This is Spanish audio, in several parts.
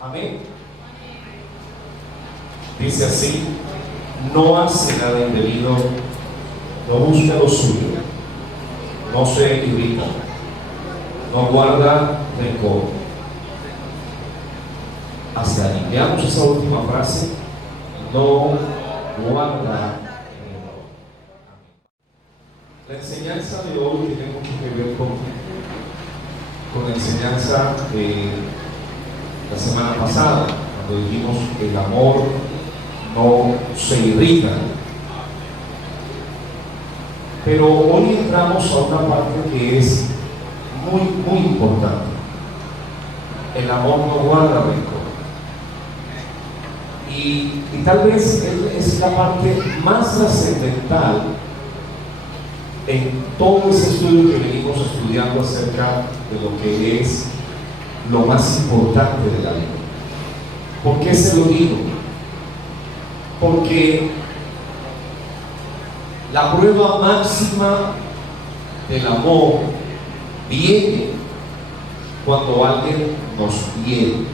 Amén. Dice así: no hace nada indebido, no busca lo suyo, no se irrita, no guarda rencor. Hasta limpiamos esa última frase: no guarda rencor. La enseñanza de hoy tiene mucho que ver con la enseñanza de la semana pasada, cuando dijimos que el amor no se irrita. Pero hoy entramos a una parte que es muy importante. El amor no guarda rencor. Y tal vez es la parte más trascendental en todo ese estudio que venimos estudiando acerca de lo que es lo más importante de la vida. ¿Por qué se lo digo? Porque la prueba máxima del amor viene cuando alguien nos hiere.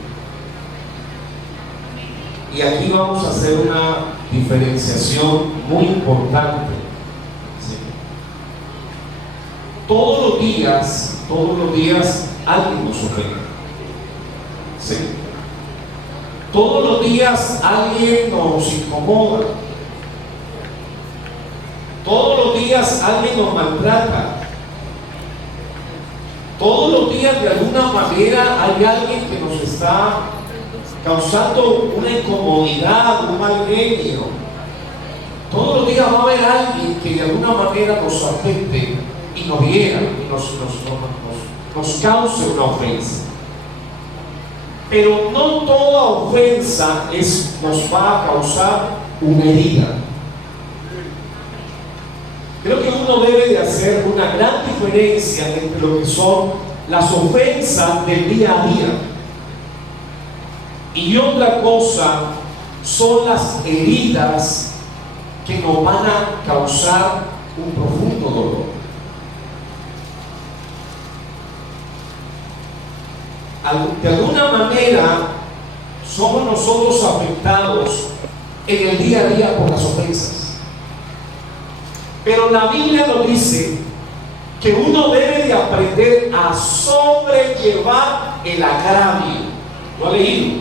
Y aquí vamos a hacer una diferenciación muy importante. ¿Sí? Todos los días alguien nos ofende. ¿Sí? Todos los días alguien nos incomoda. Todos los días alguien nos maltrata. Todos los días de alguna manera hay alguien que nos está causando una incomodidad, un mal genio. Todos los días va a haber alguien que de alguna manera nos afecte y nos hiera y nos cause una ofensa. Pero no toda ofensa nos va a causar una herida. Creo que uno debe de hacer una gran diferencia entre lo que son las ofensas del día a día y otra cosa son las heridas que nos van a causar un profundo dolor. De alguna manera somos nosotros afectados en el día a día por las ofensas, pero la Biblia nos dice que uno debe de aprender a sobrellevar el agravio. ¿Lo ha leído?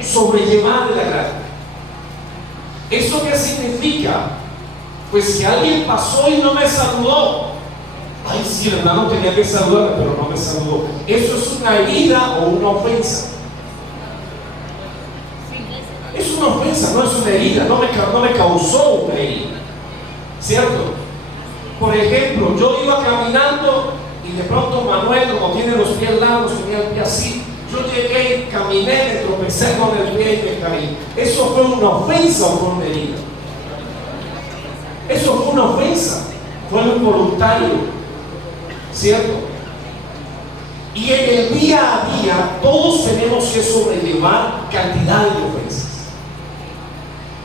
Sobrellevar el agravio. ¿Eso qué significa? Pues que alguien pasó y no me saludó. Ay, sí, el hermano tenía que saludar, pero no me saludó. ¿Eso es una herida o una ofensa? Es una ofensa, no es una herida. No me causó una herida, ¿cierto? Por ejemplo, yo iba caminando y de pronto Manuel, como tiene los pies largos, tenía el pie así. Yo llegué, caminé, me tropecé con el pie y me caí. ¿Eso fue una ofensa o fue una herida? Eso fue una ofensa. Fue involuntario, ¿cierto? Y en el día a día todos tenemos que sobrellevar cantidades de ofensas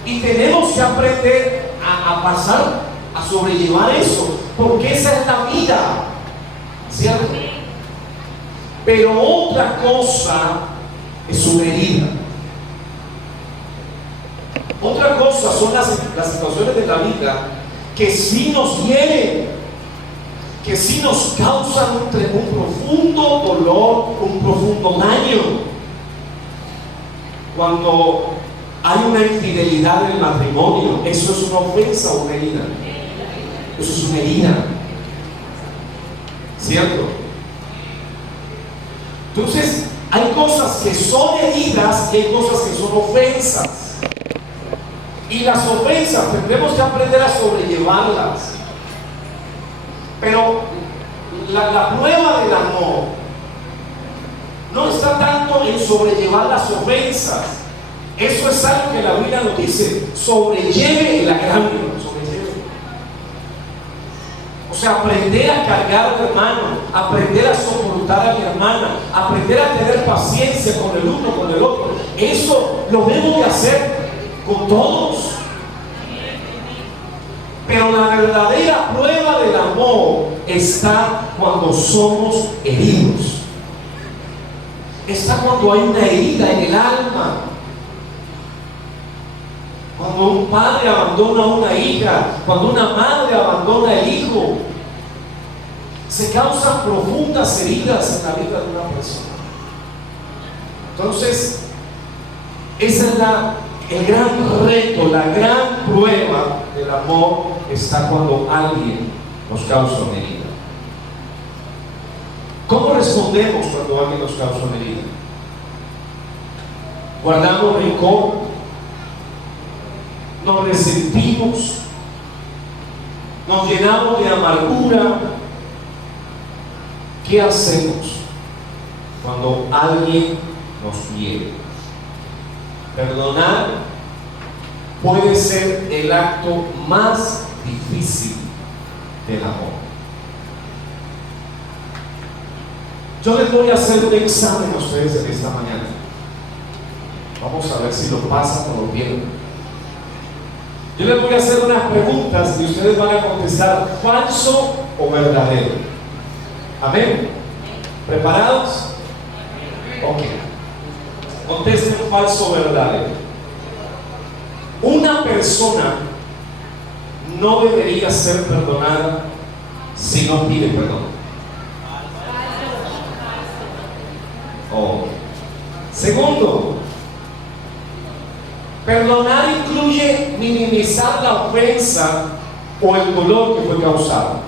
y tenemos que aprender a pasar a sobrellevar eso, porque esa es la vida, ¿cierto? Pero otra cosa es una herida. Otra cosa son las situaciones de la vida que sí nos hieren, que sí nos causan un profundo dolor, un profundo daño. Cuando hay una infidelidad en el matrimonio, ¿eso es una ofensa o una herida? Eso es una herida, ¿cierto? Entonces, hay cosas que son heridas y hay cosas que son ofensas. Y las ofensas tendremos que aprender a sobrellevarlas. Pero la prueba del amor no está tanto en sobrellevar las ofensas. Eso es algo que la Biblia nos dice: sobrelleve el agravio, sobrelleve. O sea, aprender a cargar a tu hermano, aprender a soportar a mi hermana, aprender a tener paciencia con el uno, con el otro. Eso lo debemos de hacer con todos. Pero la verdadera prueba del amor está cuando somos heridos. está cuando hay una herida en el alma. Cuando un padre abandona a una hija, cuando una madre abandona al hijo, se causan profundas heridas en la vida de una persona. Entonces, esa es el gran reto, la gran prueba del amor, está cuando alguien nos causa una herida. ¿Cómo respondemos cuando alguien nos causa una herida? ¿Guardamos rencor? ¿Nos resentimos? ¿Nos llenamos de amargura? ¿Qué hacemos cuando alguien nos hiere? Perdonar puede ser el acto más difícil del amor. Yo les voy a hacer un examen a ustedes en esta mañana. Vamos a ver si lo pasan o lo pierden. Yo les voy a hacer unas preguntas y ustedes van a contestar falso o verdadero. Amén. ¿Preparados? Ok. Contesten falso o verdadero. Una persona no debería ser perdonada si no pide perdón. Oh. Segundo, perdonar incluye minimizar la ofensa o el dolor que fue causado.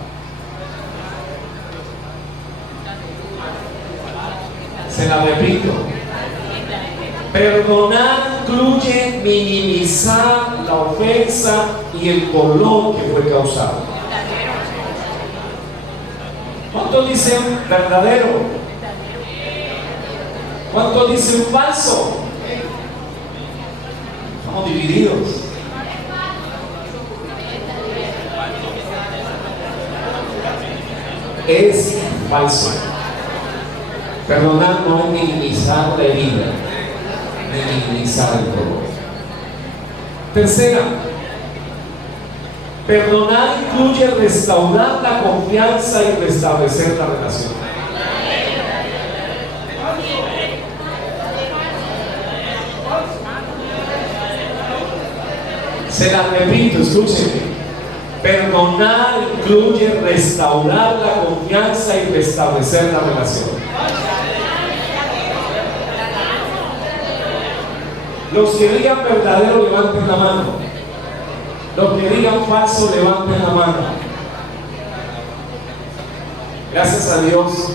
Se la repito. Perdonar incluye minimizar la ofensa y el dolor que fue causado. ¿Cuántos dicen verdadero? ¿Cuántos dicen falso? Estamos divididos. Es falso. Perdonar no es minimizar la herida, ni minimizar el dolor. Tercera, perdonar incluye restaurar la confianza y restablecer la relación. Se la repito, escúchenme. Perdonar incluye restaurar la confianza y restablecer la relación. Los que digan verdadero, levanten la mano. Los que digan falso, levanten la mano. Gracias a Dios,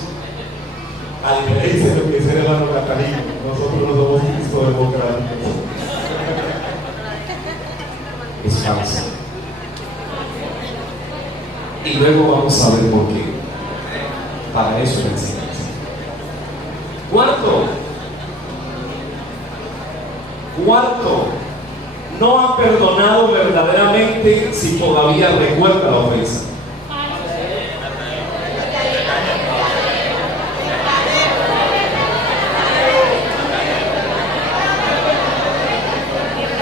a diferencia de lo que dice el hermano Catalino, nosotros no somos Cristo democráticos. Es falso. Y luego vamos a ver por qué. Para eso la enseñanza. Cuarto, no ha perdonado verdaderamente si todavía recuerda la ofensa.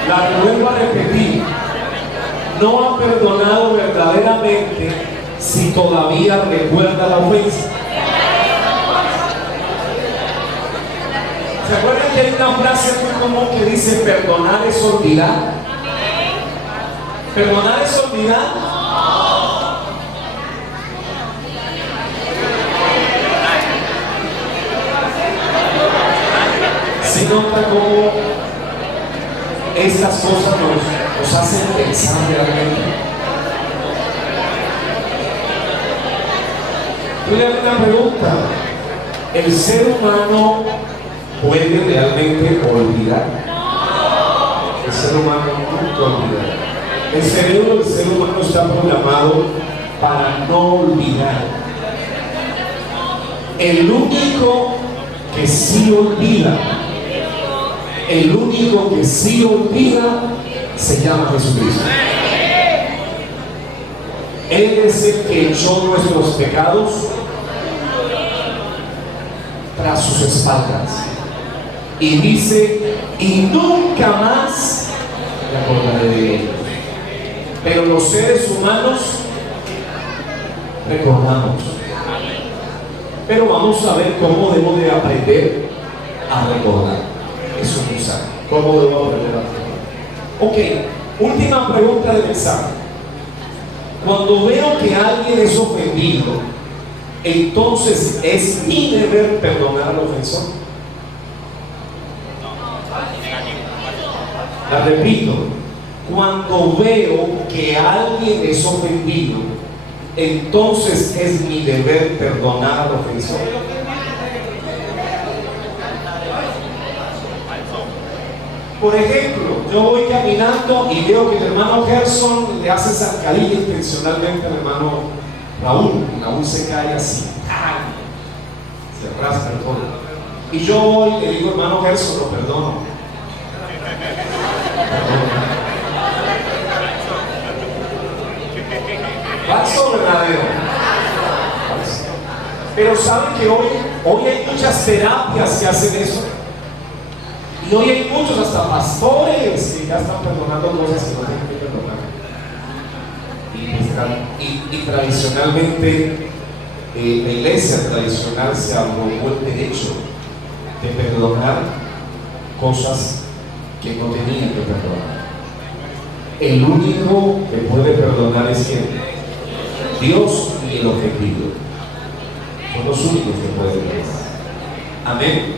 La vuelvo a repetir. No ha perdonado verdaderamente si todavía recuerda la ofensa. ¿Se acuerdan que hay una frase muy común que dice perdonar es olvidar? ¿Perdonar es olvidar? ¿Se nota cómo estas cosas nos hacen pensar realmente? Yo le hago una pregunta. ¿El ser humano puede realmente olvidar? El ser humano nunca olvida. El cerebro del ser humano está programado para no olvidar. El único que sí olvida, se llama Jesucristo. Él es el que echó nuestros pecados tras sus espaldas. Y dice, y nunca más me acordaré de ellos. Pero los seres humanos recordamos. Pero vamos a ver cómo debemos de aprender a recordar. Eso es un salmo. ¿Cómo debo aprender a perdonar? Ok, última pregunta del mensaje. Cuando veo que alguien es ofendido, entonces es mi deber perdonar al ofensor. La repito, cuando veo que alguien es ofendido, entonces es mi deber perdonar al ofensor. Por ejemplo, yo voy caminando y veo que el hermano Gerson le hace zancadilla intencionalmente al hermano Raúl. Raúl se cae así, se raspa el todo. Y yo voy y le digo, hermano Gerson, lo perdono. Falso o verdadero. Pero saben que hoy hay muchas terapias que hacen eso. Y hoy hay muchos, hasta pastores, que ya están perdonando cosas que no tienen que perdonar. Y tradicionalmente, la iglesia tradicional se arrogó el derecho de perdonar cosas que no tenían que perdonar. El único que puede perdonar es ¿quién? Dios y el ofendido. Son los únicos que pueden perdonar. Amén.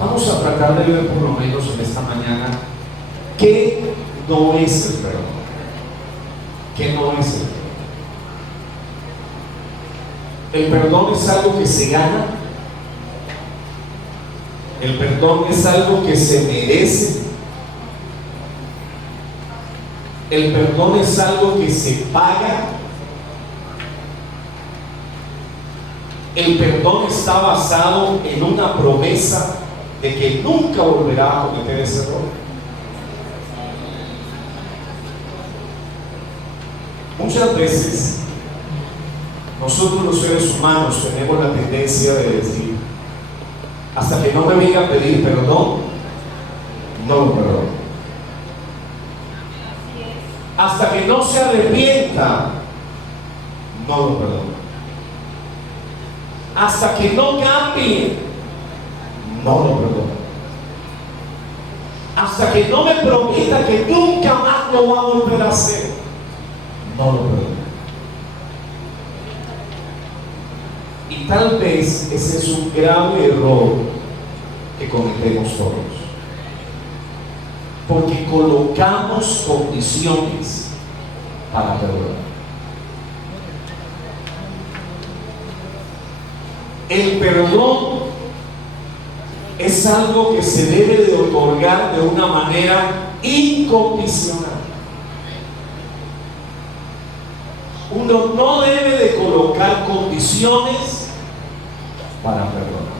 Vamos a tratar de ver por lo menos en esta mañana qué no es el perdón. ¿Qué no es el perdón? El perdón es algo que se gana. El perdón es algo que se merece. El perdón es algo que se paga. El perdón está basado en una promesa de que nunca volverá a cometer ese error. Muchas veces nosotros los seres humanos tenemos la tendencia de decir, hasta que no me venga a pedir perdón, no lo perdono. Hasta que no se arrepienta, no lo perdono. Hasta que no cambie, no lo perdono. Hasta que no me prometa que nunca más lo va a volver a hacer, no lo perdono. Y tal vez ese es un grave error que cometemos todos, porque colocamos condiciones para perdonar. El perdón es algo que se debe de otorgar de una manera incondicional. Uno no debe de colocar condiciones para perdonar.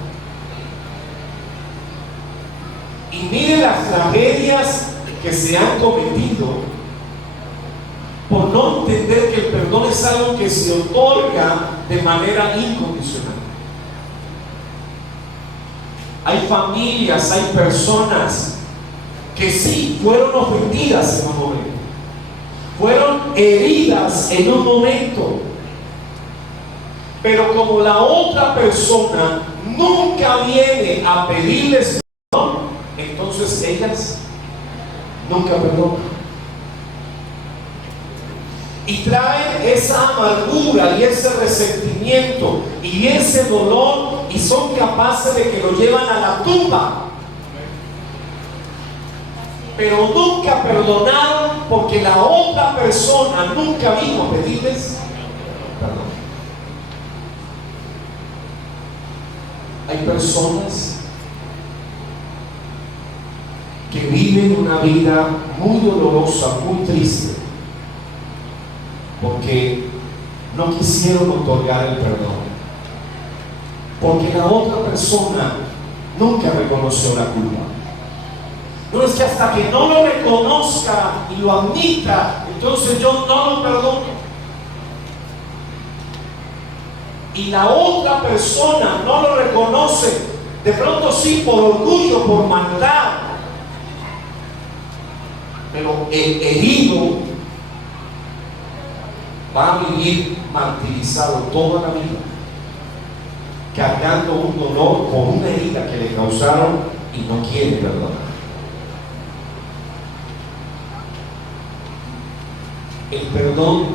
Y mire las tragedias que se han cometido por no entender que el perdón es algo que se otorga de manera incondicional. Hay familias, hay personas que sí fueron ofendidas en un momento, fueron heridas en un momento, pero como la otra persona nunca viene a pedirles perdón, entonces ellas nunca perdonan. Y traen esa amargura y ese resentimiento y ese dolor y son capaces de que lo llevan a la tumba. Pero nunca perdonaron porque la otra persona nunca vino a pedirles perdón. Hay personas que viven una vida muy dolorosa, muy triste, porque no quisieron otorgar el perdón, porque la otra persona nunca reconoció la culpa. No es que hasta que no lo reconozca y lo admita, entonces yo no lo perdono. Y la otra persona no lo reconoce, de pronto sí por orgullo, por maldad, pero el herido va a vivir martirizado toda la vida. cargando un dolor por una herida que le causaron y no quiere perdonar. El perdón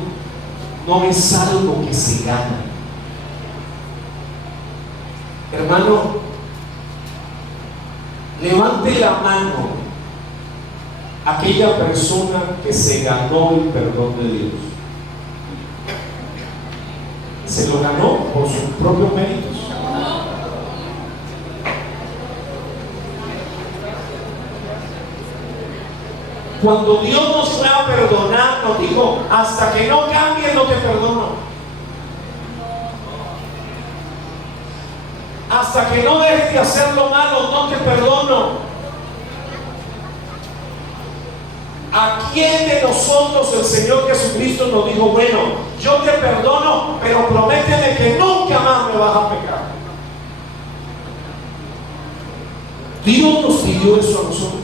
no es algo que se gana. Hermano, levante la mano aquella persona que se ganó el perdón de Dios. ¿Se lo ganó por sus propios méritos? Cuando Dios nos fue a perdonar, nos dijo: hasta que no cambies, no te perdono. Hasta que no dejes de hacer lo malo, no te perdono. ¿A quién de nosotros el Señor Jesucristo nos dijo: bueno, yo te perdono, pero prométeme que nunca más me vas a pecar? Dios nos pidió eso a nosotros.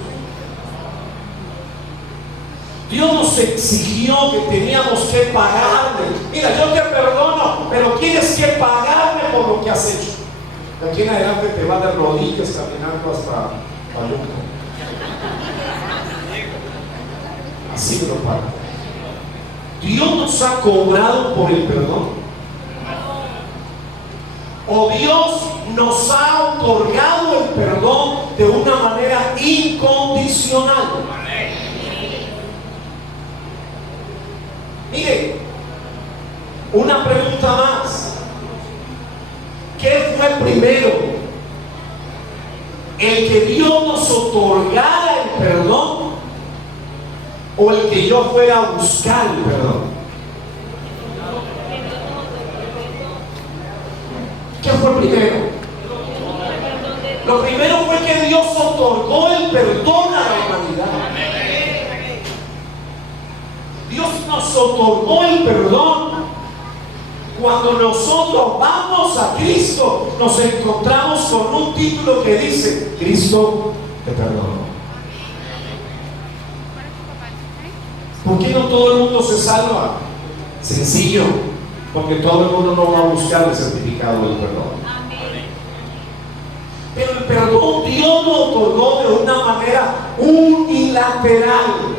Dios nos exigió que teníamos que pagarle. Mira, yo te perdono, pero tienes que pagarme por lo que has hecho. De aquí en adelante te vas de rodillas caminando hasta Paluca. Así me lo paga. Dios nos ha cobrado por el perdón. O Dios nos ha otorgado el perdón de una manera incondicional. Mire, una pregunta más. ¿Qué fue primero? ¿El que Dios nos otorgara el perdón o el que yo fuera a buscar el perdón? ¿Qué fue primero? Lo primero fue que Dios otorgó el perdón a la humanidad. Dios nos otorgó el perdón. Cuando nosotros vamos a Cristo, nos encontramos con un título que dice: Cristo te perdonó. ¿Por qué no todo el mundo se salva? Sencillo, porque todo el mundo no va a buscar el certificado del perdón. Pero el perdón Dios lo otorgó de una manera unilateral.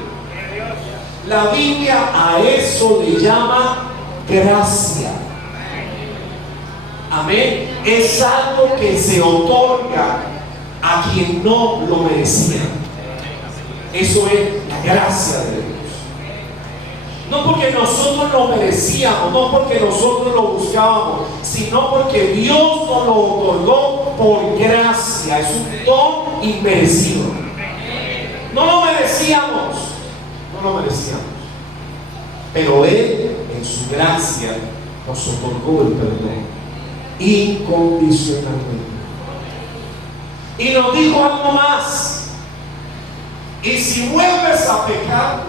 La Biblia a eso le llama gracia. Amén. Es algo que se otorga a quien no lo merecía. Eso es la gracia de Dios. No porque nosotros lo merecíamos, no porque nosotros lo buscábamos, sino porque Dios nos lo otorgó por gracia. Es un don inmerecido. No lo merecíamos, no lo merecíamos, pero Él en su gracia nos otorgó el perdón incondicionalmente. Y nos dijo algo más: y si vuelves a pecar,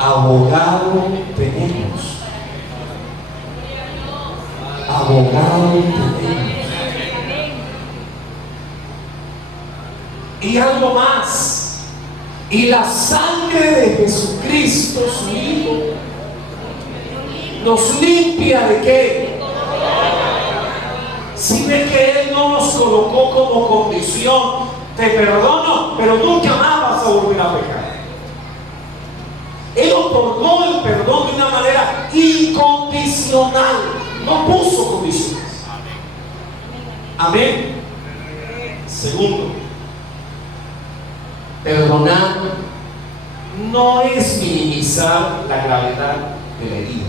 abogado tenemos. Abogado tenemos. Y algo más: y la sangre de Jesucristo, su Hijo, nos limpia ¿de qué? Si ve que Él no nos colocó como condición: te perdono, pero nunca más vas a volver a pecar. Él otorgó el perdón de una manera incondicional, no puso condiciones. Amén. Segundo, perdonar no es minimizar la gravedad de la herida.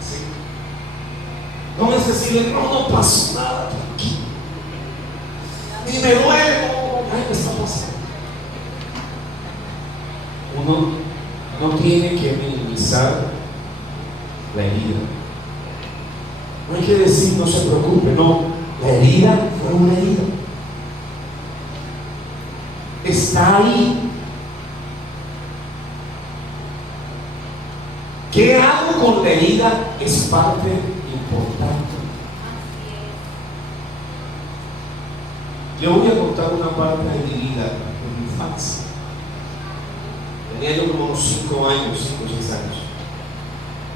¿Sí? No es decirle: no pasó nada, tranquilo. Ni me duele, ay, me está pasando. Uno no tiene que minimizar la herida. No hay que decir: no se preocupe, no. La herida fue una herida. Está ahí. ¿Qué hago con la herida? Es parte importante. Yo voy a contar una parte de mi vida, de mi infancia. Tenía yo como unos 5 años, 5 o 6 años.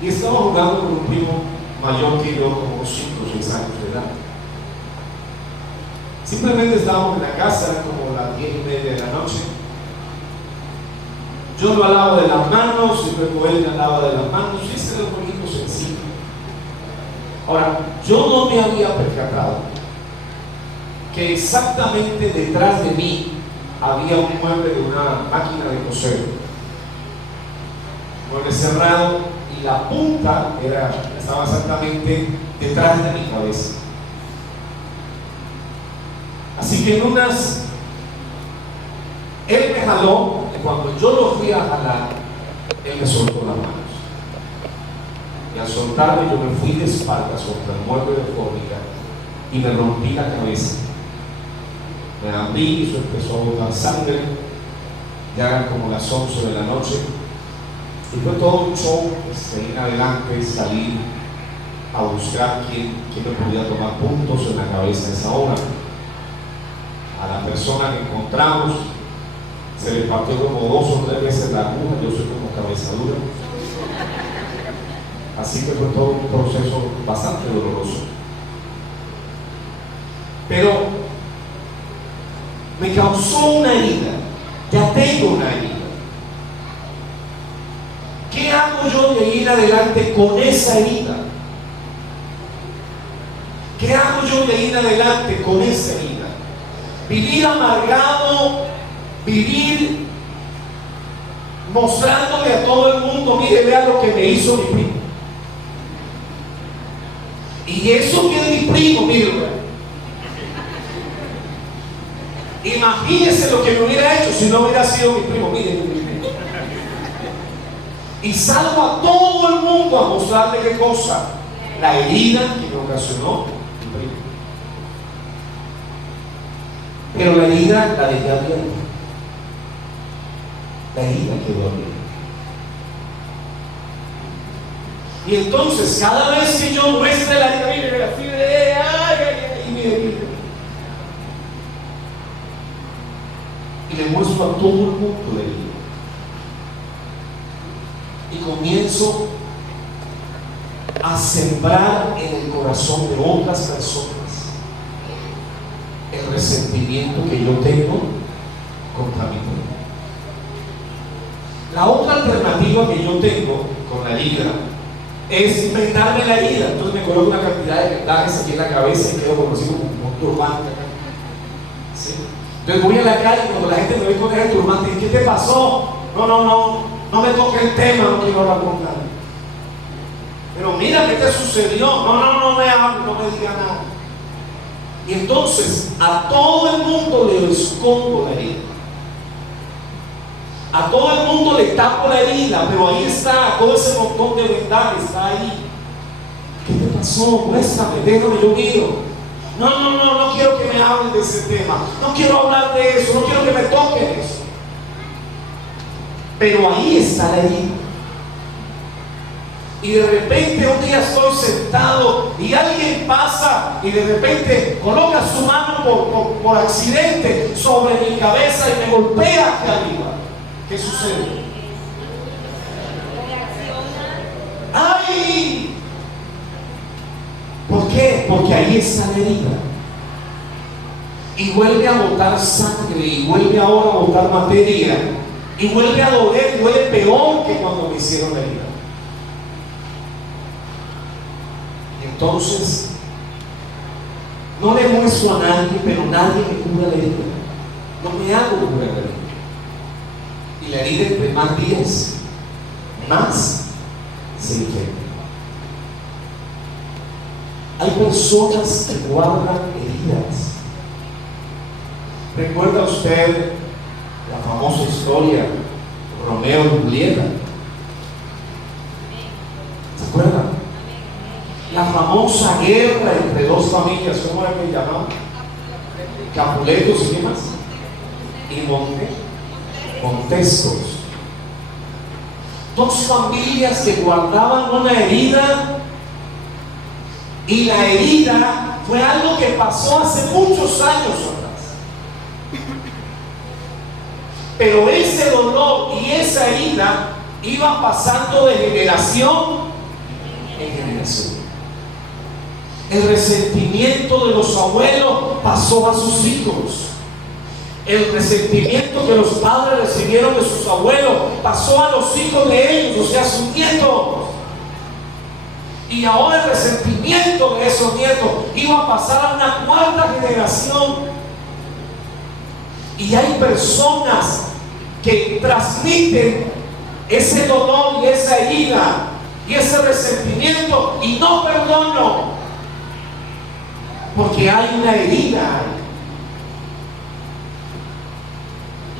y estaba jugando con un primo mayor que yo, como 5 o 6 años de edad. Simplemente estábamos en la casa como las 10:30 de la noche. Yo lo alabo de las manos y luego él me alaba de las manos, y ese era un poquito sencillo. Ahora, yo no me había percatado que exactamente detrás de mí había un mueble de una máquina de coser, mueble cerrado, y la punta estaba exactamente detrás de mi cabeza. Así que él me jaló, y cuando yo lo fui a jalar, él me soltó las manos. Y al soltarme, yo me fui de espaldas contra el mueble de fórmica y me rompí la cabeza. Me abrí y eso empezó a botar sangre. Ya eran como las 11 de la noche. Y fue todo un show. Ir adelante, salir a buscar quién me podía tomar puntos en la cabeza a esa hora. A la persona que encontramos se le partió como 2 o 3 veces la aguja. Yo soy como cabeza dura. Así que fue todo un proceso bastante doloroso. Pero me causó una herida. Ya tengo una herida. ¿Qué hago yo de ir adelante con esa herida? ¿Qué hago yo de ir adelante con esa herida? Vivir amargado, vivir mostrándole a todo el mundo, mire, vea lo que me hizo mi primo. Y eso que es mi primo, mire. Imagínese lo que me hubiera hecho si no hubiera sido mi primo, mire, mi primo. Y salgo a todo el mundo a mostrarle qué cosa, la herida que me ocasionó mi primo. Pero la herida la dejé abierta. La herida quedó abierta. Y entonces, cada vez que yo muestre la herida, mire, así de, mire. Y le muestro a todo el mundo la herida. Y comienzo a sembrar en el corazón de otras personas el resentimiento que yo tengo contra mi primo. La otra alternativa que yo tengo con la herida es inventarme la herida. Entonces me coloco una cantidad de vendajes aquí en la cabeza y quedo como así como un turbante. ¿Sí? Entonces voy a la calle y cuando la gente me ve con ese turbante, ¿qué te pasó? No me toque el tema, no quiero hablar con nadie. Pero mira, ¿qué te sucedió? No me hables, no me diga nada. Y entonces a todo el mundo le escondo la herida. A todo el mundo le tapo la herida, pero ahí está, todo ese montón de vendajes está ahí. ¿Qué te pasó? Muéstrame, déjame, yo miro. No quiero que me hablen de ese tema. No quiero hablar de eso, no quiero que me toquen eso. Pero ahí está la herida. Y de repente un día estoy sentado y alguien pasa y de repente coloca su mano por accidente sobre mi cabeza y me golpea hacia arriba. ¿Qué sucede? ¡Ay! ¿Por qué? Porque ahí está la herida. Y vuelve a botar sangre, y vuelve ahora a botar materia, y vuelve a doler, y duele peor que cuando me hicieron la herida. Y entonces, no le muestro a nadie, pero nadie me cura la herida. No me hago curar la herida. Y la herida, entre más días, más se infecta. Hay personas que guardan heridas. ¿Recuerda usted la famosa historia Romeo y Julieta? ¿Se acuerda? La famosa guerra entre dos familias, ¿cómo era que llamaban? Capuletos y qué más? Y Montescos. Dos familias que guardaban una herida, y la herida fue algo que pasó hace muchos años atrás. Pero ese dolor y esa herida iban pasando de generación en generación. El resentimiento de los abuelos pasó a sus hijos. El resentimiento que los padres recibieron de sus abuelos pasó a los hijos de ellos, o sea, a sus nietos. Y ahora el resentimiento de esos nietos iba a pasar a una cuarta generación. Y hay personas que transmiten ese dolor y esa herida y ese resentimiento y no perdono porque hay una herida.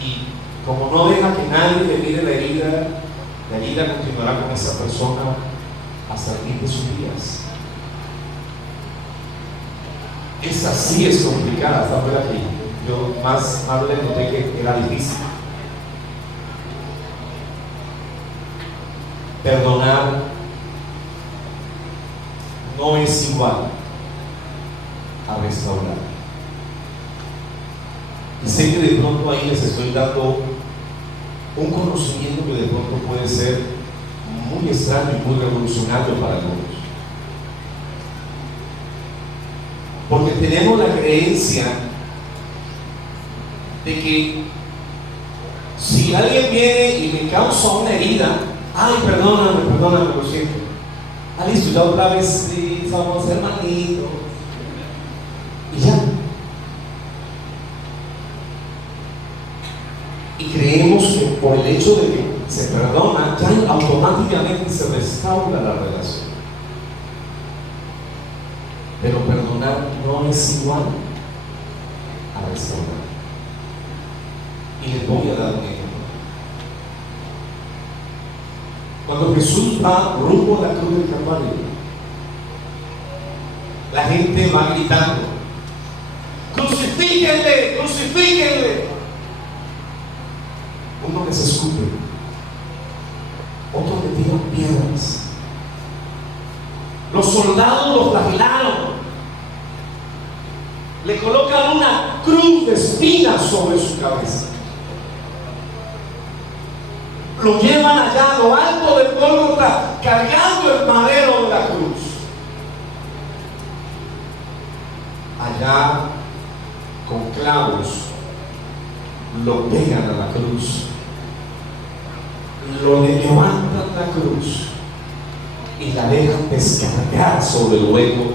Y como no deja que nadie le mire la herida continuará con esa persona hasta el fin de sus días. Esa sí es complicada, esta fue la que yo más le noté que era difícil. Perdonar no es igual a restaurar. Y sé que de pronto ahí les estoy dando un conocimiento que de pronto puede ser muy extraño y muy revolucionario para algunos. Porque tenemos la creencia de que si alguien viene y me causa una herida, ay, perdóname, lo siento. Ah, listo, ya otra vez sí, somos hermanitos. Y ya. Y creemos que por el hecho de que se perdona, ya automáticamente se restaura la relación. Pero perdonar no es igual a restaurar. Y les voy a dar un ejemplo. Cuando Jesús va rumbo a la cruz del Calvario, la gente va gritando: ¡crucifíquenle! ¡Crucifíquenle! Uno les escupe, otros le tiran piedras. Los soldados los flagelaron, le colocan una cruz de espinas sobre su cabeza, lo llevan allá a lo alto del Gólgota, cargando el madero de la cruz. Allá, con clavos, lo pegan a la cruz, lo levantan la cruz y la dejan descargar sobre el hueco,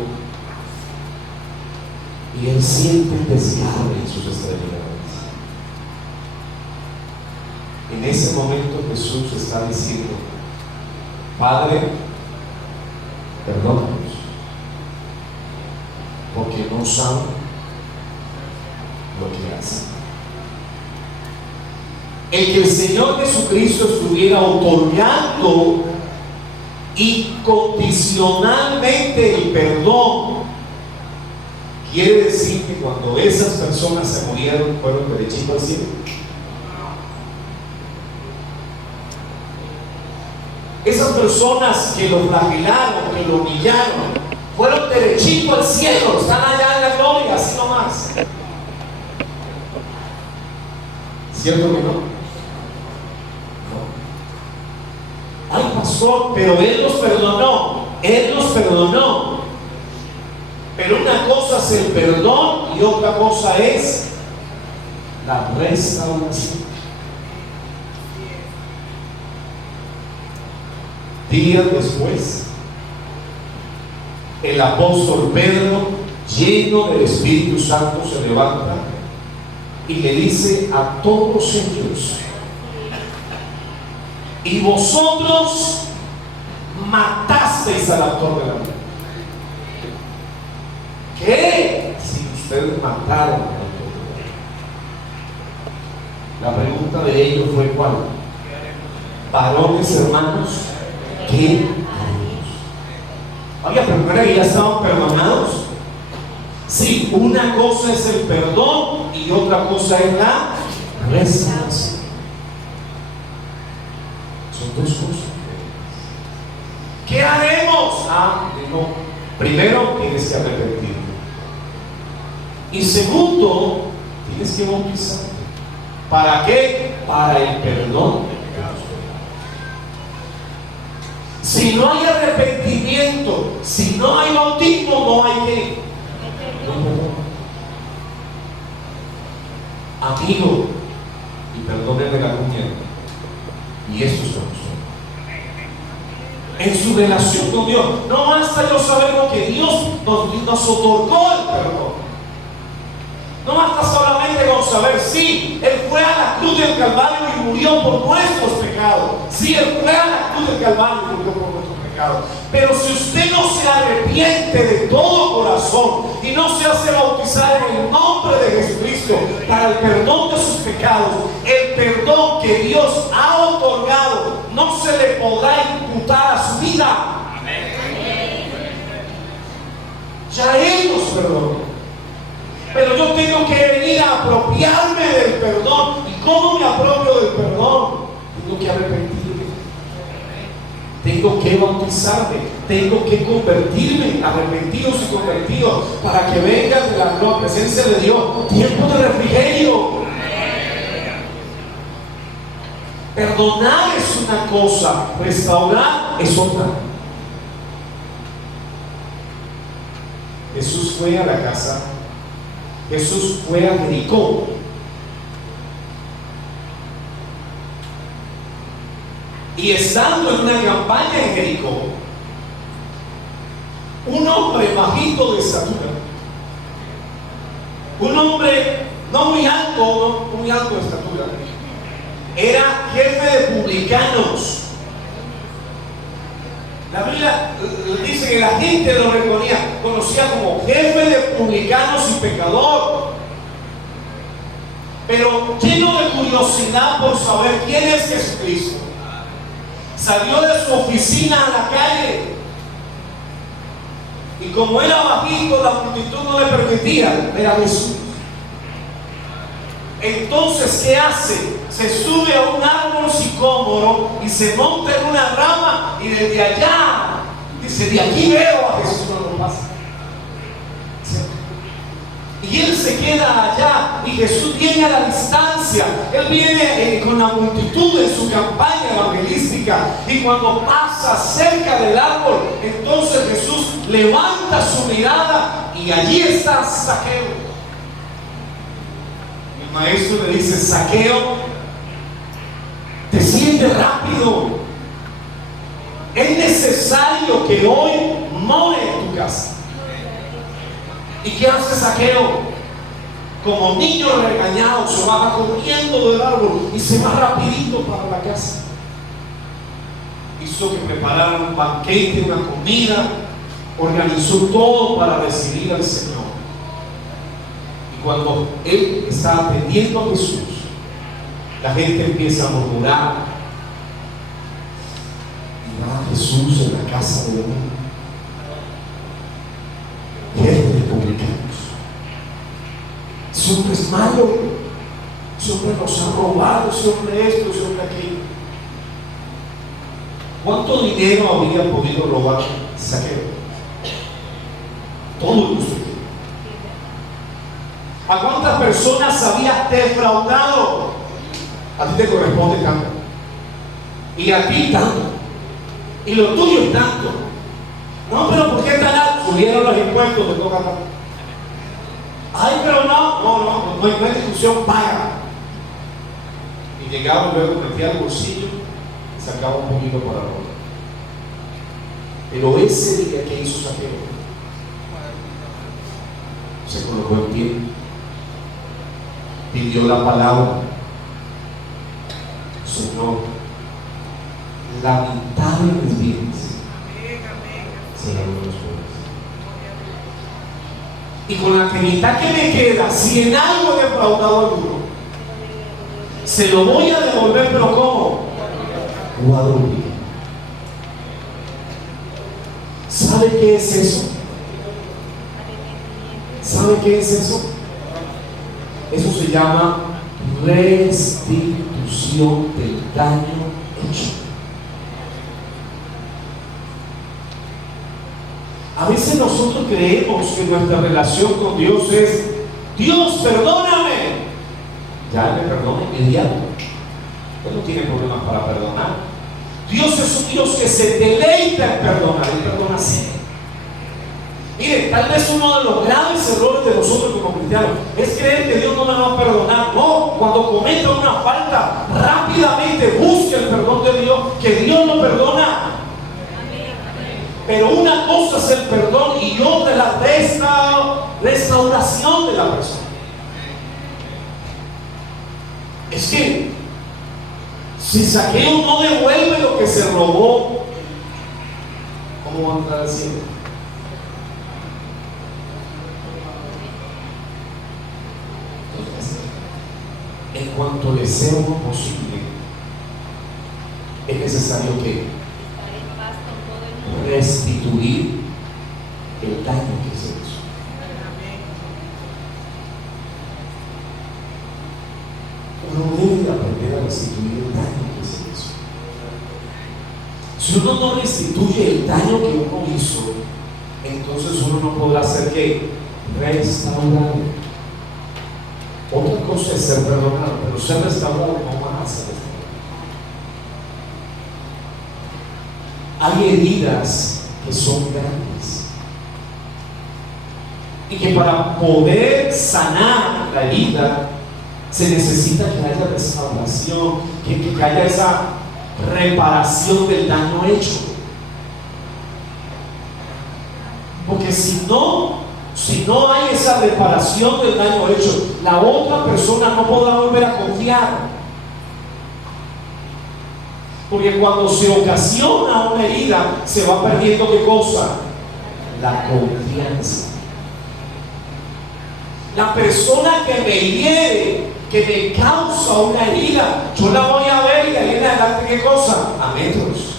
y él siente el desgarre en sus extremidades. En ese momento Jesús está diciendo: Padre, perdónanos, porque no saben lo que hacen. El que el Señor Jesucristo estuviera otorgando incondicionalmente el perdón, quiere decir que cuando esas personas se murieron, fueron derechito al cielo. Esas personas que lo flagelaron, que lo humillaron, fueron derechito al cielo, están allá en la gloria, así nomás. ¿Cierto que no? Ay, pastor, pero Él los perdonó. Pero una cosa es el perdón y otra cosa es la restauración. Días después, el apóstol Pedro, lleno del Espíritu Santo, se levanta y le dice a todos ellos: y vosotros matasteis al autor de la vida. ¿Qué? Si ustedes mataron al autor de la vida. La pregunta de ellos fue: ¿cuál? Varones, hermanos, ¿qué haremos? Oiga, pero ¿no era que ya estaban perdonados? Sí, una cosa es el perdón y otra cosa es la restauración. Son dos cosas. ¿Qué haremos? Digo, primero tienes que arrepentirte. Y segundo, tienes que bautizarte. ¿Para qué? Para el perdón. Si no hay arrepentimiento Hijo, y perdónenle la comunión. Y eso es lo en su relación con Dios. No basta yo saber lo que Dios nos otorgó el perdón. No basta solamente con saber, sí, Él fue a la cruz del Calvario y murió por nuestros pecados. Sí, Él fue a la cruz del Calvario y murió por nuestros pecados. Pero si usted no se arrepiente de todo corazón y no se hace bautizar en el nombre de Jesucristo para el perdón de sus pecados, el perdón que Dios ha otorgado no se le podrá imputar a su vida. Ya Él nos perdonó. Pero yo tengo que venir a apropiarme del perdón. ¿Y cómo me apropio del perdón? Tengo que arrepentirme. Tengo que bautizarme. Tengo que convertirme, arrepentidos y convertidos, para que vengan de la presencia de Dios. Tiempo de refrigerio. Perdonar es una cosa, restaurar es otra. Jesús fue a la casa. Jesús fue a Jericó. Y estando en una campaña en Jericó, un hombre bajito de estatura, un hombre no muy alto de estatura, era jefe de publicanos. La Biblia dice que la gente lo conocía como jefe de publicanos y pecador, pero lleno de curiosidad por saber quién es Jesucristo. Salió de su oficina a la calle, y como era bajito, la multitud no le permitía ver a Jesús. Entonces, ¿qué hace? Se sube a un árbol sicómoro y se monta en una rama, y desde allá dice: de aquí veo a Jesús cuando pasa. Y él se queda allá, y Jesús viene a la distancia. Él viene con la multitud en su campaña evangelística, y cuando pasa cerca del árbol, entonces Jesús levanta su mirada, y allí está Zaqueo. El maestro le dice: Zaqueo, desciende rápido, es necesario que hoy more en tu casa. ¿Y qué hace Zaqueo? Como niño regañado, se baja corriendo del árbol y se va rapidito para la casa. Hizo que prepararan un banquete, una comida, organizó todo para recibir al Señor. Y cuando él está atendiendo a Jesús, la gente empieza a murmurar: y va Jesús en la casa de un jefe de publicanos. Ese hombre es malo, ese hombre nos ha robado, ese hombre esto, ese hombre aquello. ¿Cuánto dinero habría podido robar Zaqueo? Todo lo que usted quiere. ¿A cuántas personas había defraudado? A ti te corresponde tanto, y a ti tanto, y lo tuyo es tanto. No, pero ¿por qué tan alto? Subieron los impuestos, te toca tanto. Ay, pero no hay discusión, paga. Y llegaba luego, metía al bolsillo y sacaba un poquito para la otra. Pero ese día que hizo Zaqueo, se colocó en pie, pidió la palabra: Señor, la mitad de mis bienes se la doy a los pobres. Y con la mitad que me queda, si en algo he defraudado a alguno, se lo voy a devolver, pero ¿cómo? Cuádruple. ¿Sabe qué es eso? ¿Sabe qué es eso? Eso se llama restitución del daño hecho. A veces nosotros creemos que nuestra relación con Dios es: Dios, perdóname. Ya le perdona inmediato. Él no tiene problemas para perdonar. Dios es un Dios que se deleita en perdonar, y perdona así. Mire, tal vez uno de los graves errores de nosotros como cristianos es creer que Dios no me va a perdonar. No, cuando cometa una falta, rápidamente busque el perdón de Dios, que Dios lo perdona. Pero una cosa es el perdón y otra es la restauración de la persona. Es que si Zaqueo no devuelve lo que se robó, ¿cómo va a entrar al cielo? Entonces, en cuanto le sea uno posible, es necesario que restituir el daño que se hizo. Uno debe de aprender a restituir el daño que se hizo. Si uno no restituye el daño que uno hizo, entonces uno no podrá hacer que restaurar. Otra cosa es ser perdonado, pero ser restaurado no va a ser restaurado. Hay heridas que son grandes y que para poder sanar la herida se necesita que haya restauración, que haya esa reparación del daño hecho. Porque si no hay esa reparación del daño hecho, la otra persona no podrá volver a confiar. Porque cuando se ocasiona una herida, se va perdiendo ¿qué cosa? La confianza. La persona que me hiere, que me causa una herida, yo la voy a ver y de ahí en adelante ¿qué cosa? A metros.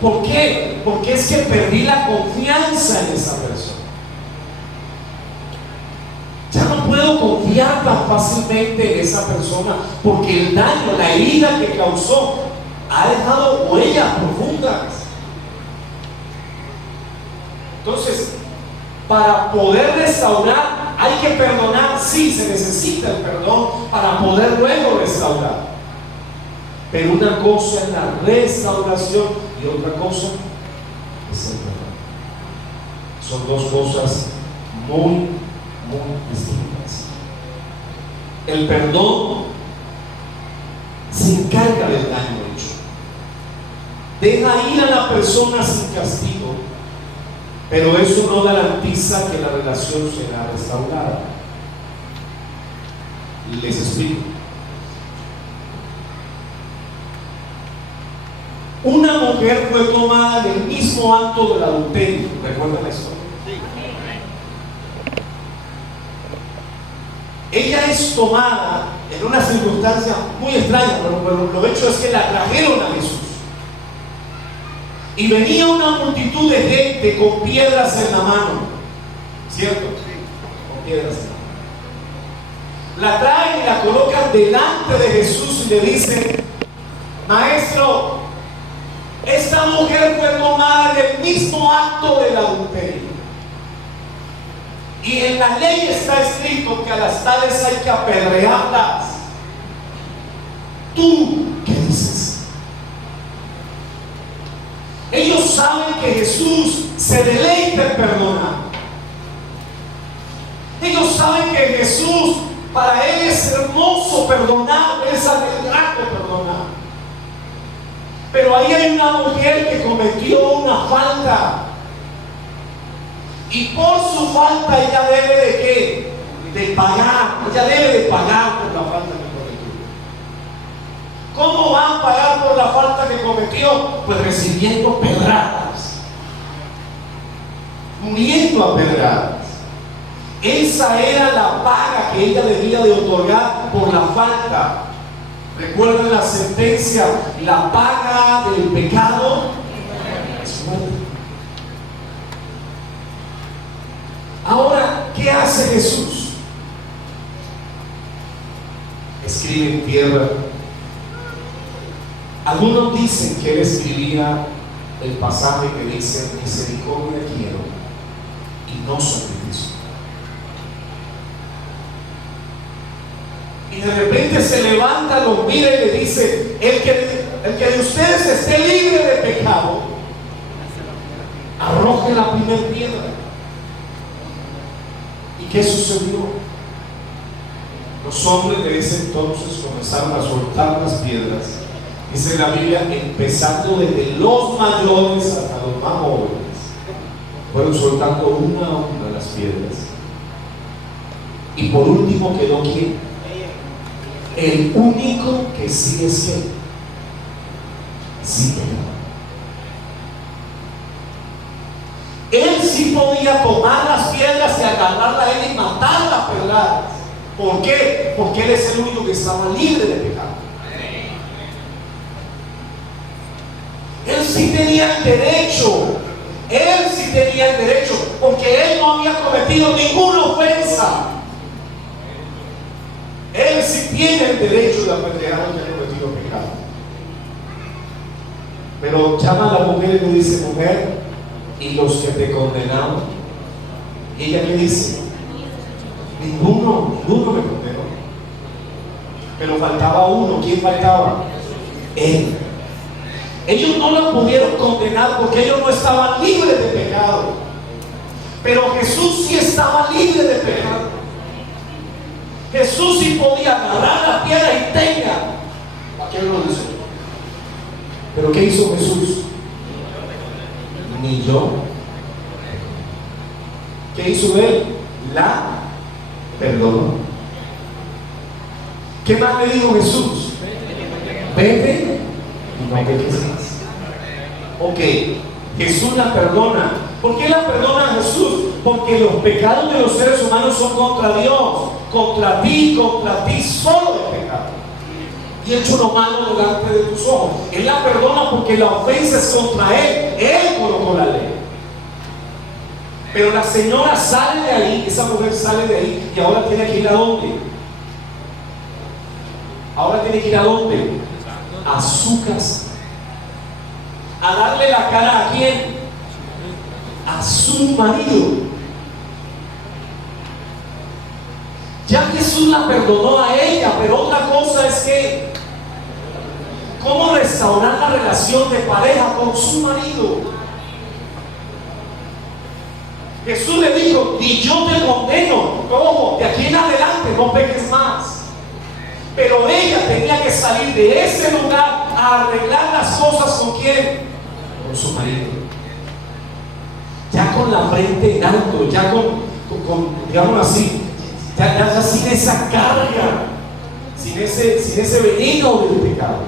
¿Por qué? Porque es que perdí la confianza en esa persona. Ya no puedo confiar tan fácilmente en esa persona porque el daño, la herida que causó ha dejado huellas profundas. Entonces, para poder restaurar hay que perdonar. Sí, se necesita el perdón para poder luego restaurar. Pero una cosa es la restauración y otra cosa es el perdón. Son dos cosas muy distintas. El perdón se encarga del daño hecho, deja ir a la persona sin castigo, pero eso no garantiza que la relación será restaurada. Les explico. Una mujer fue tomada del mismo acto del adulterio. ¿Recuerdan la historia? Ella es tomada en una circunstancia muy extraña, pero lo hecho es que la trajeron a Jesús. Y venía una multitud de gente con piedras en la mano. ¿Cierto? Con piedras en la mano. La traen y la colocan delante de Jesús y le dicen: Maestro, esta mujer fue tomada en el mismo acto del adulterio. Y en la ley está escrito que a las tales hay que apedrearlas. ¿Tú qué dices? Ellos saben que Jesús se deleita en perdonar. Ellos saben que Jesús, para Él es hermoso perdonar, es agradable perdonar. Pero ahí hay una mujer que cometió una falta. Y por su falta ella debe de ¿qué? De pagar. Ella debe de pagar por la falta que cometió. ¿Cómo va a pagar por la falta que cometió? Pues recibiendo pedradas, muriendo a pedradas. Esa era la paga que ella debía de otorgar por la falta. Recuerden la sentencia: la paga del pecado es muerte. Ahora, ¿qué hace Jesús? Escribe en tierra. Algunos dicen que Él escribía el pasaje que dice: misericordia quiero y no sacrificio. Y de repente se levanta, los mira y le dice: el que de ustedes esté libre de pecado, arroje la primera piedra. ¿Y qué sucedió? Los hombres de ese entonces comenzaron a soltar las piedras. Dice la Biblia, empezando desde los mayores hasta los más jóvenes, fueron soltando una a una las piedras. Y por último quedó ¿quién? El único que sí es él. Sí pecaba. Él sí podía tomar las piedras y agarrarla a él y matarla a pedradas. ¿Por qué? Porque él es el único que estaba libre de pecado. Él sí tenía el derecho. Él sí tenía el derecho, porque él no había cometido ninguna ofensa. Él sí tiene el derecho de apedrear al que ha cometido pecado. Pero llama a la mujer y le dice: mujer, ¿y los que te condenaron? Y ella le dice: ninguno me condenó. Pero faltaba uno. ¿Quién faltaba? Él. Ellos no la pudieron condenar porque ellos no estaban libres de pecado. Pero Jesús sí estaba libre de pecado. Jesús sí podía agarrar la piedra y tenga. ¿A quién lo dice? ¿Pero qué hizo Jesús? Ni yo. ¿Qué hizo él? La perdonó. ¿Qué más le dijo Jesús? Vete y no peques más. Ok, Jesús la perdona. ¿Por qué la perdona Jesús? Porque los pecados de los seres humanos son contra Dios, contra ti solo el pecado. Y hecho lo malo delante de tus ojos. Él la perdona porque la ofensa es contra Él colocó la ley. Pero la señora sale de ahí, esa mujer sale de ahí, y ahora tiene que ir a dónde? Ahora tiene que ir a dónde? A su casa. A darle la cara a quién? A su marido. Ya Jesús la perdonó a ella, pero otra cosa es que cómo restaurar la relación de pareja con su marido. Jesús le dijo: ni yo te condeno, ojo, de aquí en adelante no peques más. Pero ella tenía que salir de ese lugar a arreglar las cosas ¿con quién? Con su marido. Ya con la frente en alto, ya con digamos así, ya sin esa carga, sin ese veneno del pecado.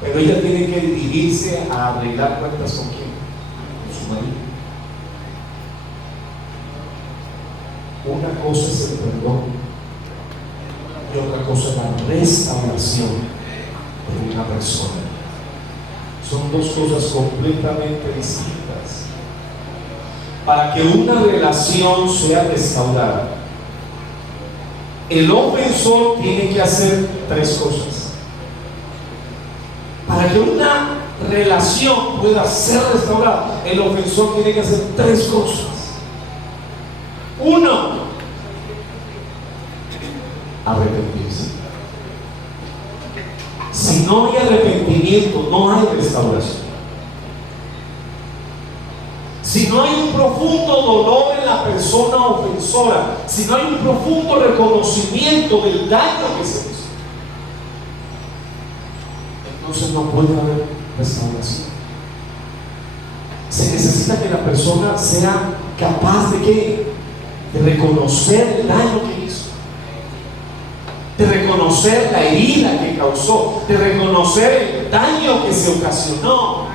Pero ella tiene que dirigirse a arreglar cuentas ¿con quién? Con su marido. Una cosa es el perdón y otra cosa es la restauración de una persona. Son dos cosas completamente distintas. Para que una relación sea restaurada, el ofensor tiene que hacer tres cosas. Para que una relación pueda ser restaurada, el ofensor tiene que hacer tres cosas. Uno, arrepentirse. Si no hay arrepentimiento, no hay restauración. Si no hay un profundo dolor en la persona ofensora, si no hay un profundo reconocimiento del daño que se hizo, entonces no puede haber restauración. Se necesita que la persona sea capaz de ¿qué? De reconocer el daño que hizo, de reconocer la herida que causó, de reconocer el daño que se ocasionó.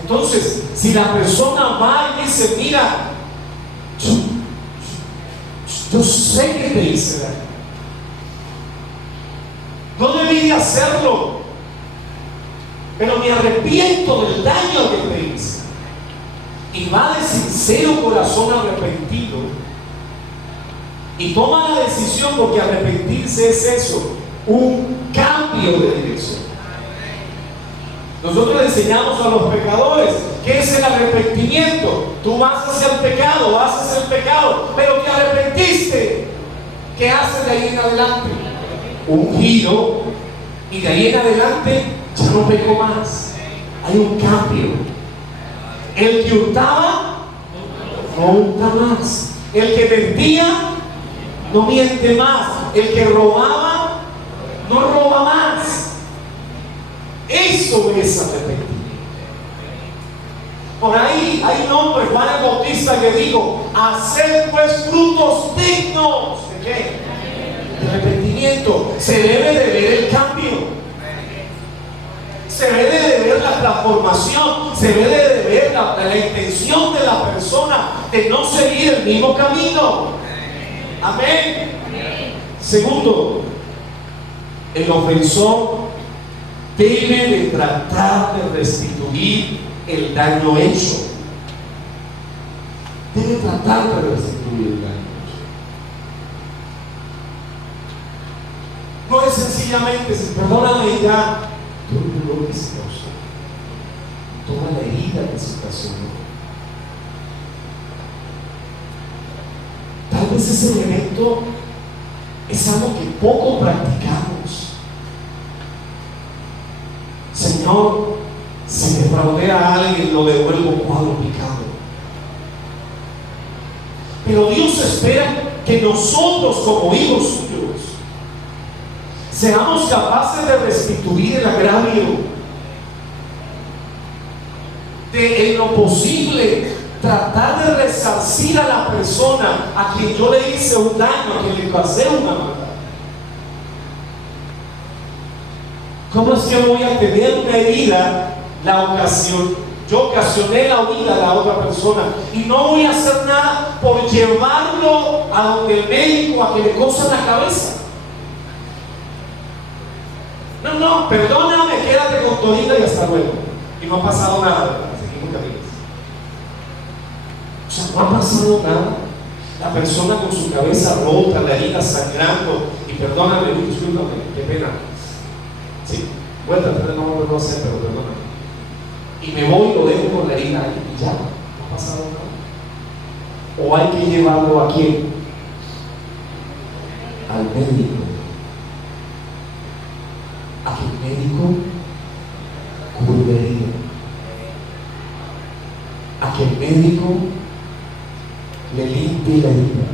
Entonces, si la persona va y dice: mira, yo sé que te hice daño, no debí de hacerlo, pero me arrepiento del daño que te hice, y va de sincero corazón arrepentido y toma la decisión, porque arrepentirse es eso, un cambio de dirección. Nosotros le enseñamos a los pecadores qué es el arrepentimiento. Tú vas hacia el pecado, haces el pecado, pero te arrepentiste. ¿Qué haces de ahí en adelante? Un giro, y de ahí en adelante ya no peco más. Hay un cambio. El que hurtaba nunca más. El que mentía, no miente más. El que robaba, no roba más. Eso es arrepentimiento. Por ahí hay un hombre, Juan el Bautista, que dijo: haced pues frutos dignos. ¿De qué? De arrepentimiento. Se debe de ver el cambio. Se debe de ver la transformación. Se debe de ver la intención de la persona de no seguir el mismo camino. Amén. Segundo, el ofensor debe de tratar de restituir el daño hecho. Debe tratar de restituir el daño hecho. No es sencillamente: perdóname ya. Todo el dolor que se causó, toda la herida que se ocasionó. Tal vez ese elemento es algo que poco practicamos. Señor, si defraudé a alguien, lo devuelvo cuadruplicado. Pero Dios espera que nosotros, como hijos suyos, seamos capaces de restituir el agravio, de en lo posible tratar de resarcir a la persona a quien yo le hice un daño, a quien le causé una maldad. ¿Cómo es que voy a tener una herida? Yo ocasioné la huida de la otra persona y no voy a hacer nada por llevarlo a donde el médico a que le cosan la cabeza. No, perdóname, quédate con tu herida y hasta luego. Y no ha pasado nada, seguimos caminos. O sea, no ha pasado nada. La persona con su cabeza rota, la herida sangrando, y perdóname, discúlpame, qué pena. Sí, voy a tratar de no volverlo a hacer, pero perdóname. Y me voy y lo dejo con la herida ahí y ya, no ha pasado nada. O hay que llevarlo ¿a quién? Al médico. A que el médico cure la herida. A que el médico le limpie la herida.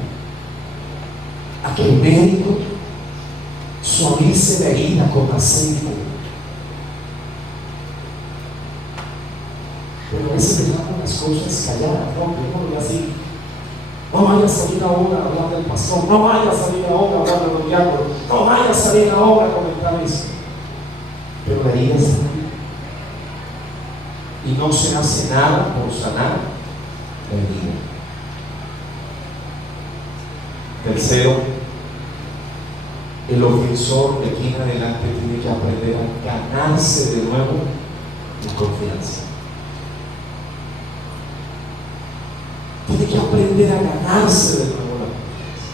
A que el médico suavice la herida con aceite. Pero a veces dejamos las cosas calladas, ¿no? Dejémoslo así. No vaya a salir ahora a hablar del pastor, no vaya a salir ahora a hablar de los diáconos, no vaya a salir ahora a comentar eso. Pero la herida está ahí. Y no se hace nada por sanar la herida. Tercero, el ofensor de aquí en adelante tiene que aprender a ganarse de nuevo la confianza. Tiene que aprender a ganarse de nuevo la confianza.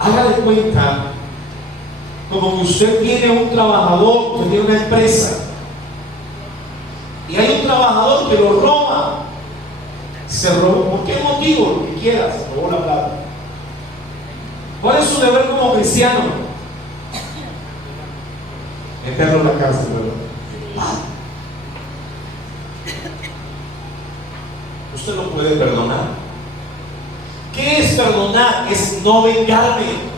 Haga de cuenta como que usted tiene un trabajador que tiene una empresa y hay un trabajador que lo roba. Se robó, ¿por qué motivo? Lo que quiera, se robó la plata. ¿Cuál es su deber como cristiano? Meterlo en la cárcel, ¿verdad? Usted lo puede perdonar. ¿Qué es perdonar? Es no vengarme.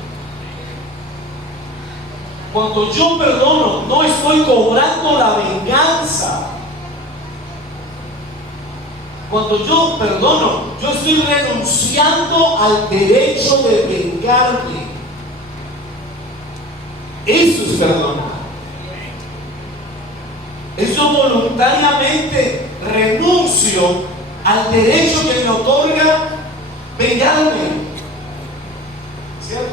Cuando yo perdono, no estoy cobrando la venganza. Cuando yo perdono, yo estoy renunciando al derecho de vengarme. Eso es perdonar. Yo voluntariamente renuncio al derecho que me otorga vengarme. ¿Cierto?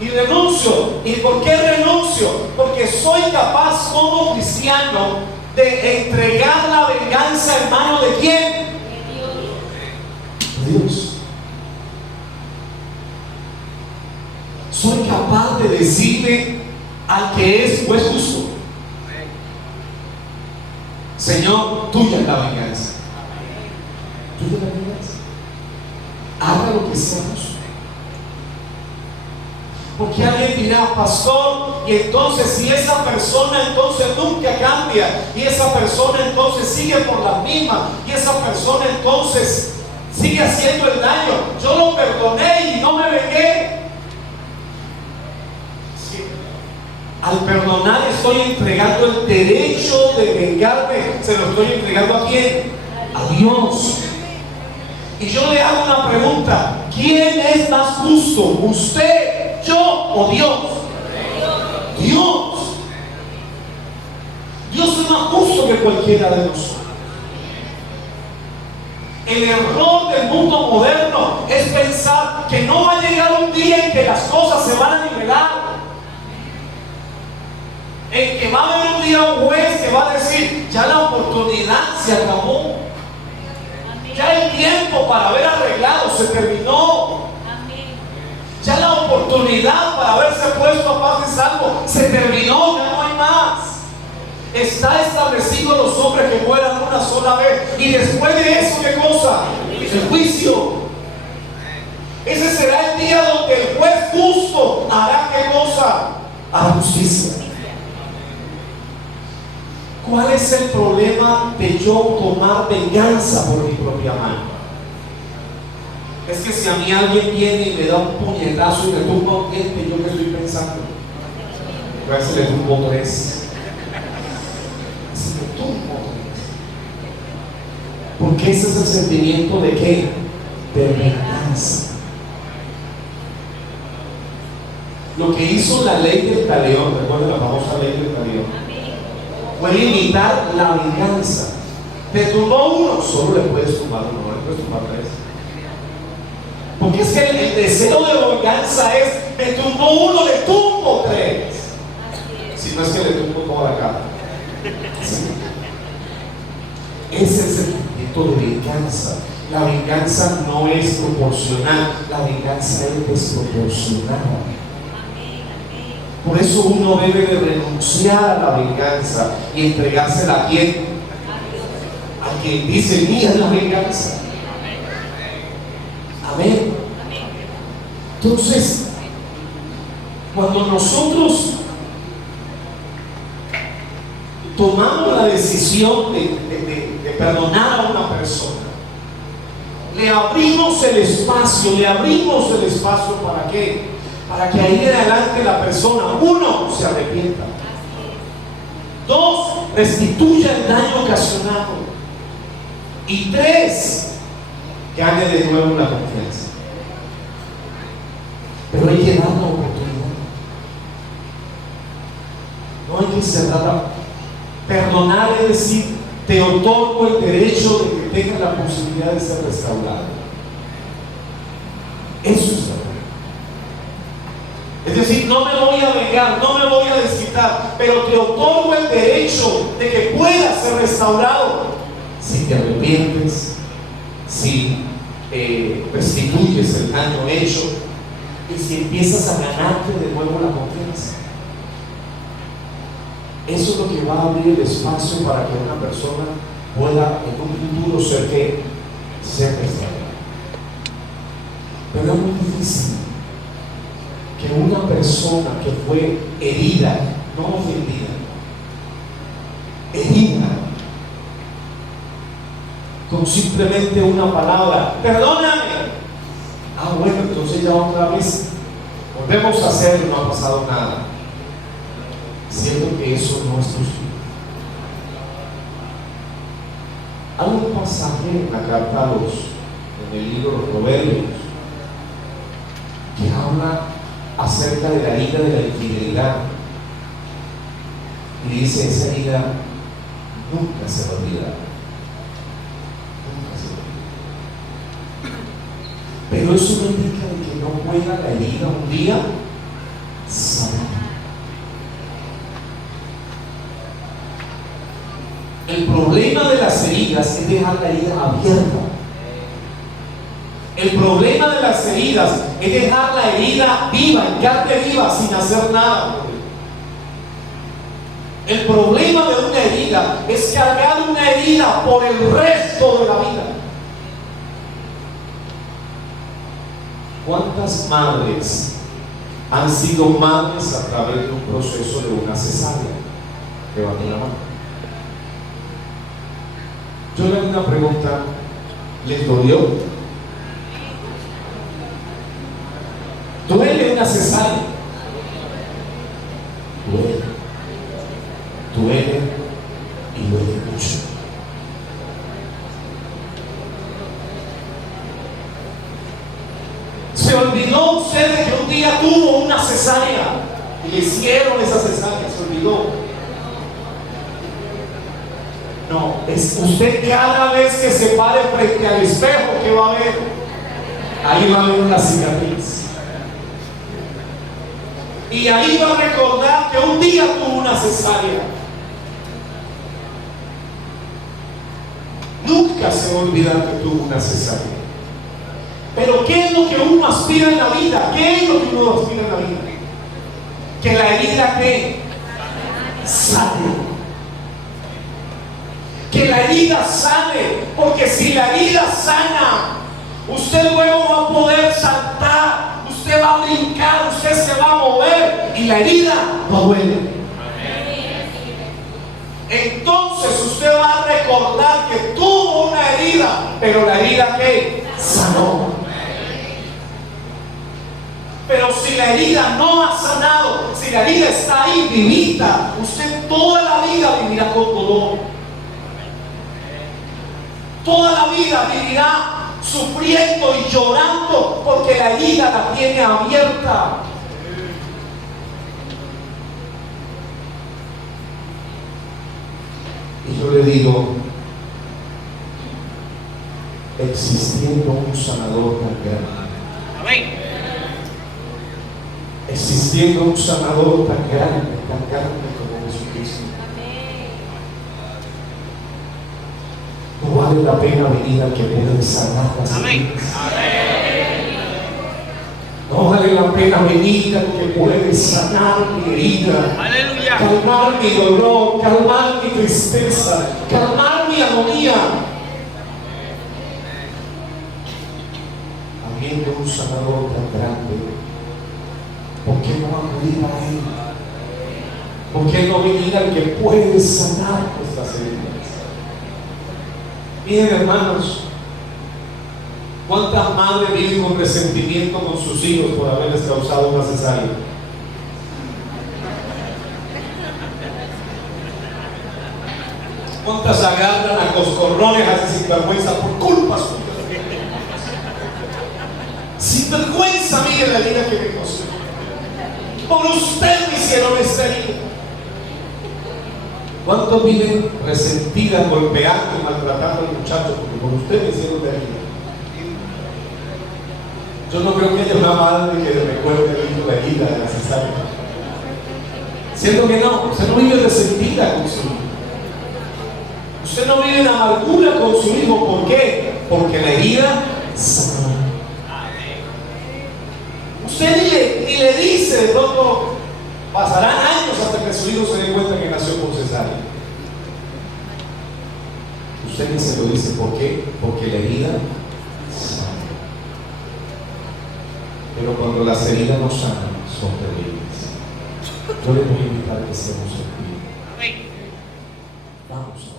Y renuncio. ¿Y por qué renuncio? Porque soy capaz como cristiano de entregar la venganza en manos de ¿quién? De Dios. Soy capaz de decirle al que es juez justo: Señor, tuya es la venganza. Tuya es la venganza. Haga lo que sea justo. Porque alguien dirá, pastor, y entonces si esa persona entonces nunca cambia, y esa persona entonces sigue por las mismas, y esa persona entonces sigue haciendo el daño, yo lo perdoné y no me vengué. Sí. Al perdonar estoy entregando el derecho de vengarme. ¿Se lo estoy entregando a quién? A Dios. Y yo le hago una pregunta: ¿quién es más justo? ¿Usted, yo o Dios? Dios. Dios es más justo que cualquiera de nosotros. El error del mundo moderno es pensar que no va a llegar un día en que las cosas se van a nivelar, en que va a haber un día un juez que va a decir: ya la oportunidad se acabó, ya el tiempo para haber arreglado se terminó, ya la oportunidad para haberse puesto a paz y salvo se terminó, ya no hay más. Está establecido los hombres que mueran una sola vez, y después de eso, ¿qué cosa? El juicio. Ese será el día donde el juez justo hará ¿qué cosa? Hará justicia. ¿Cuál es el problema de yo tomar venganza por mi propia mano? Es que si a mí alguien viene y me da un puñetazo y me tumba un diente, ¿yo qué estoy pensando? A veces le tumbo tres. Porque ese es el sentimiento de ¿qué? De venganza. Lo que hizo la ley del talión, recuerden la famosa ley del talión, fue limitar la venganza. Te tumbó uno, solo le puedes tumbar uno, no le puedes tumbar tres. Porque es que el deseo de venganza es: me tumbó uno, le tumbo tres. Si no es que le tumbo toda la cara. ¿Sí? Ese es el sentimiento de venganza. La venganza no es proporcional, la venganza es desproporcionada. Por eso uno debe de renunciar a la venganza y entregársela a quien, a quien dice: mía es la venganza. Amén. Entonces, cuando nosotros tomamos la decisión de perdonar a una persona, le abrimos el espacio ¿para qué? Para que ahí en adelante la persona, uno, se arrepienta, dos, restituya el daño ocasionado, y tres, gane de nuevo la confianza. Pero hay que dar la oportunidad, no hay que cerrar. Perdonar es decir: te otorgo el derecho de que tengas la posibilidad de ser restaurado. Eso es verdad. Es decir, no me voy a vengar, no me voy a desquitar, pero te otorgo el derecho de que puedas ser restaurado si te arrepientes, si restituyes el daño hecho y si empiezas a ganarte de nuevo la confianza. Eso es lo que va a abrir el espacio para que una persona pueda en un futuro ser restaurada. Pero es muy difícil que una persona que fue herida, no ofendida, herida, con simplemente una palabra: perdóname. Bueno, entonces ya otra vez volvemos a hacerlo, no ha pasado nada. Siento que eso no es justo. Hay un pasaje en la carta en el libro de Proverbios, que habla acerca de la herida de la infidelidad, y dice: esa herida nunca se va a olvidar, nunca se va a olvidar. Pero eso no indica de que no pueda la herida un día sanar. El problema de las heridas es dejar la herida abierta. El problema de las heridas es dejar la herida viva, en carne viva, sin hacer nada. El problema de una herida es cargar una herida por el resto de la vida. ¿Cuántas madres han sido madres a través de un proceso de una cesárea? Levanta la mano. Yo le hago una pregunta: ¿les dolió? ¿Duele una cesárea? Duele. Duele y duele mucho. ¿Se olvidó usted de que un día tuvo una cesárea y le hicieron esa cesárea? ¿Se olvidó? No, es usted cada vez que se pare frente al espejo, ¿qué va a ver? Ahí va a haber una cicatriz. Y ahí va a recordar que un día tuvo una cesárea. Nunca se va a olvidar que tuvo una cesárea. Pero ¿qué es lo que uno aspira en la vida? ¿Qué es lo que uno aspira en la vida? Que la herida ¿qué? Sane. Que la herida sane. Porque si la herida sana, usted luego va a poder saltar, usted va a brincar, usted se va a mover y la herida no duele. Entonces usted va a recordar que tuvo una herida, pero la herida ¿qué? Sanó. Pero si la herida no ha sanado, si la herida está ahí vivita, usted toda la vida vivirá con dolor. Toda la vida vivirá sufriendo y llorando porque la herida la tiene abierta. Y yo le digo, existiendo un sanador tan grande, amén, existiendo un sanador tan grande como Jesucristo, no vale la pena venir al que puede sanar las heridas. No vale la pena venir al que puede sanar mi herida, aleluya, calmar mi dolor, calmar mi tristeza, calmar mi agonía. Habiendo un sanador tan grande, ¿por qué no acudir a él? ¿Por qué no venir al que puede sanar nuestras heridas? Miren, hermanos, ¿cuántas madres viven con resentimiento con sus hijos por haberles causado una cesárea? ¿Cuántas agarran a coscorrones a ese sinvergüenza por culpa suya? Sinvergüenza, mire la vida que me costó. Por usted me hicieron esta herida. ¿Cuántos viven resentidas, golpeando y maltratando al muchacho porque por usted me hicieron la herida? Yo no creo que haya una madre que le recuerde el hijo la herida de la cesárea. Siento que no, usted no vive resentida con su hijo. Usted no vive en amargura con su hijo. ¿Por qué? Porque la herida sana. Usted ni le dice, de pronto pasarán años hasta que su hijo se dé cuenta que nació por cesárea. Usted ni se lo dice. ¿Por qué? Porque la herida sana. Pero cuando las heridas no sanan, son terribles. Yo les voy a invitar a que seamos aquí. Vamos.